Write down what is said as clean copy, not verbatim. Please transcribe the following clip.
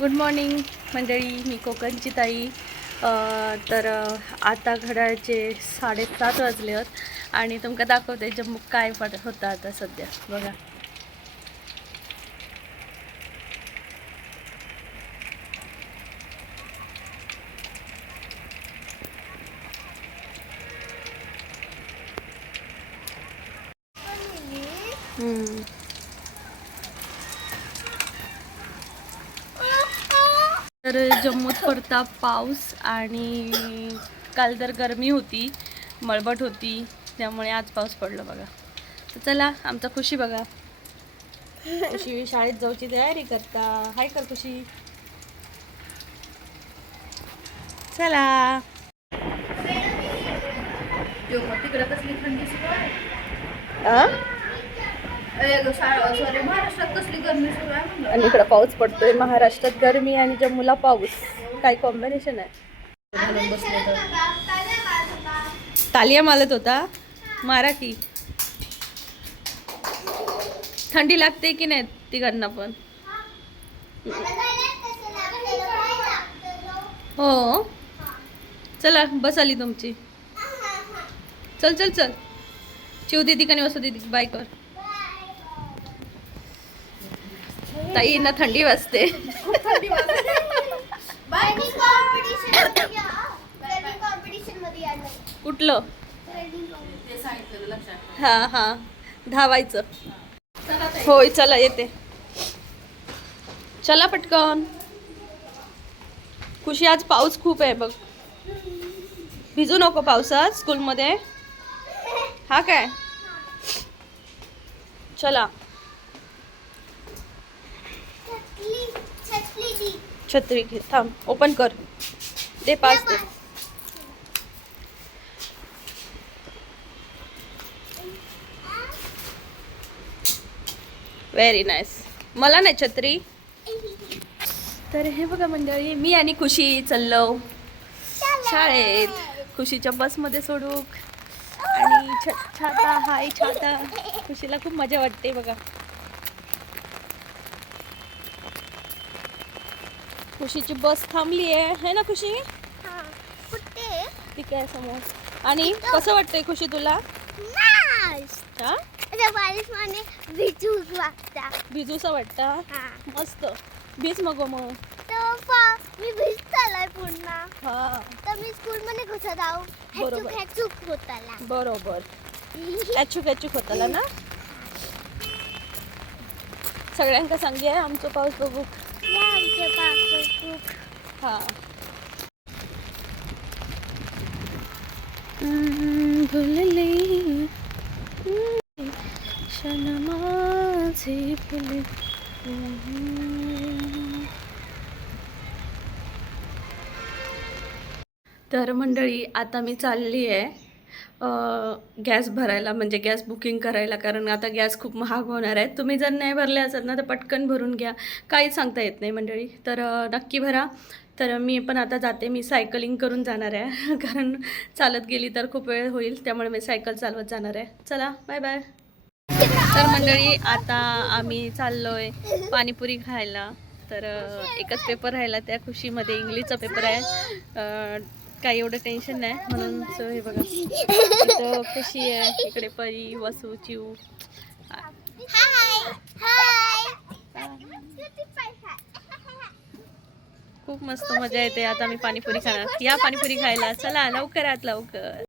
Good morning मंडळी, मी कोकणची ताई. तर आता घड्याळचे 7:30 वाजले आहेत आणि तुमका दाखवते जम्मू काय होतं आता सध्या. बघा, तर जम्मूत पडता पाऊस आणि काल तर गरमी होती, मळबट होती, त्यामुळे आज पाऊस पडला बघा. तर चला, आमचा खुशी बघा, खुशी शाळेत जाऊची तयारी करता. हाय कर खुशी, चला. तिकडे कसली थंडी सुरू आहे, सॉरी महाराष्ट्रात कसली गरमी सुरू आहे आणि इकडं पाऊस पडतोय. महाराष्ट्रात गरमी आणि जम्मूला पाऊस, काय कॉम्बिनेशन आहे. घालून बसले तर तालिया मारत होता, मारा की. थंडी लागते की नाही तिघांना पण? हो, चला बस आली तुमची. चल चल चल, चिव दीदी का वसू दीदी बाय कर. ताई ना थंडी वाजते. कुठलं? हा हा, धावायचं. होय, चला येते. चला पटकन. खुशी, आज पाऊस खूप आहे बघ, भिजू नको पावसात स्कूलमध्ये. हा काय, चला. छत्री घे, थांब, ओपन कर, दे पास दे. Very nice. मला नाही छत्री. तर हे बघा मंडळी, मी आणि खुशी चाललो शाळेत. खुशीच्या बसमध्ये सोडू आणि छाता, हाय छाता. खुशीला खूप मजा वाटते बघा. खुशीची बस थांबली आहे ना खुशी? ठीक आहे, समोर. आणि कसं वाटतंय खुशी तुला? भिजूसा वाटता? मस्त. भिज मग. मी भिजतालाय पुन्हा. हा, तर मी स्कूल मध्ये घुसत आहो. हेचूक होताला. बरोबर, ॲचूक होताला ना. सगळ्यांका सांगे आमचं पाऊस बघू. हा, भुलले क्षण माझे फुले. तर मंडळी, आता मी चालली आहे गॅस भरायला, म्हणजे गॅस बुकिंग करायला, कारण आता गॅस खूप महाग होणार आहे. तुम्ही जर नाही भरले असाल ना तर पटकन भरून घ्या, काहीच सांगता येत नाही मंडळी. तर नक्की भरा. तर मी पण आता जाते, मी सायकलिंग करून जाणार आहे कारण चालत गेली तर खूप वेळ होईल, त्यामुळे मी सायकल चालवत जाणार आहे. चला, बाय बाय. तर मंडळी, आता आम्ही चाललोय पाणीपुरी खायला. तर एकच पेपर राहिला त्या खुशीमध्ये, इंग्लिशचा पेपर आहे. काही एवढं टेन्शन नाही म्हणून. हे बघा, इथं खुशी आहे, इकडे परी, वसू, चिऊ. खूप मस्त मजा येते. आता मी पाणीपुरी खाणार. या पाणीपुरी खायला, चला लवकरात लवकर.